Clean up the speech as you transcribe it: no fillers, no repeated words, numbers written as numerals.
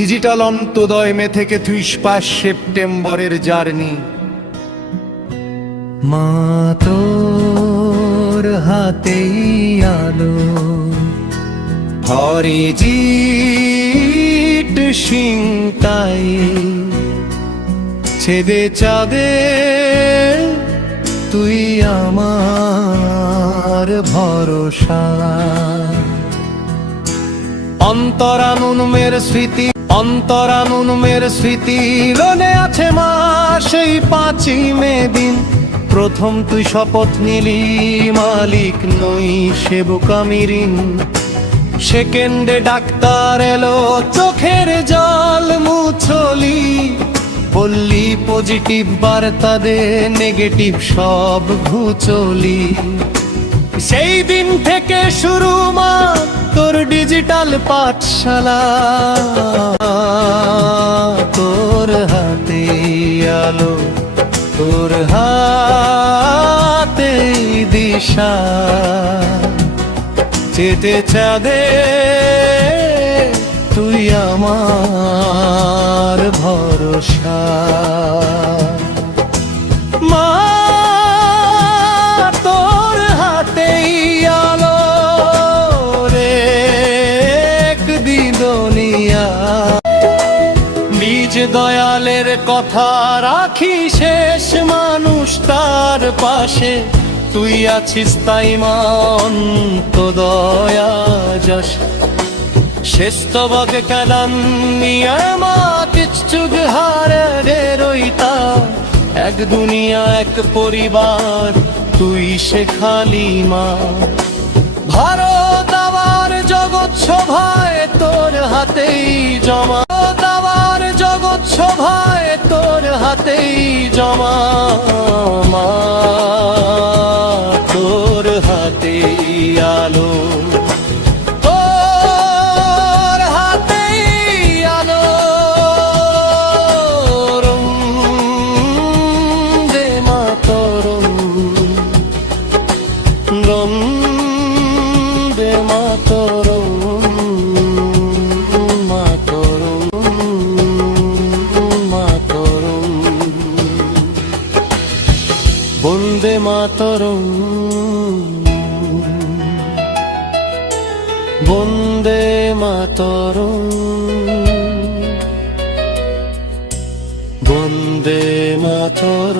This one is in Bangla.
ডিজিটাল অন্তোদয় মে থেকে 30 সেপ্টেম্বরের জার্নি। মা তোর হাতেই আলো, অরিজিট সিংটাই ছেদে চাঁদে তুই আমার ভরসা। অন্তরানুন্মের স্মৃতি, অন্তরানুন্মের স্মৃতি লোনে আছে মা সেই 5ই মে দিন। প্রথম তুই শপথ নিলি মালিক নই সেবক আমি ঋণ। সেকেন্ডে ডাক্তার এলো চোখের জল মুছলি, বললি পজিটিভ বার্তা দে নেগেটিভ সব ঘুচলি। সেই দিন থেকে শুরু মা তোর ডিজিটাল পাঠশালা, তোর হাতে আলো, তোর হাতে দিশা, চেতে চাঁদে তুই আমার ভরসা। মা তোর হাতেই আলো রে দুনিয়া। নিজ দয়ালের কথা রাখি শেষ মানুষ তার পাশে, তুই আছিস তাই মা অন্তদয়া যশ। শেষ তবকে কালাম নিয়া মা কিচ্ছুগ হারে রইতা, এক দুনিয়া এক পরিবার তুই শেখালি মা। ভারত আবার জগৎ সভায় তোর হাতেই জমা, আবার জগৎ সভায় তোর হাতেই জমা। মা তোর হাতেই আলো, তোর হাতেই আলো, বন্দে মাতরম, বন্দে মাতরম, মাতরম, মাতরম, বন্দে মাতরম, বন্দে মাতরম, বন্দে মাতরম।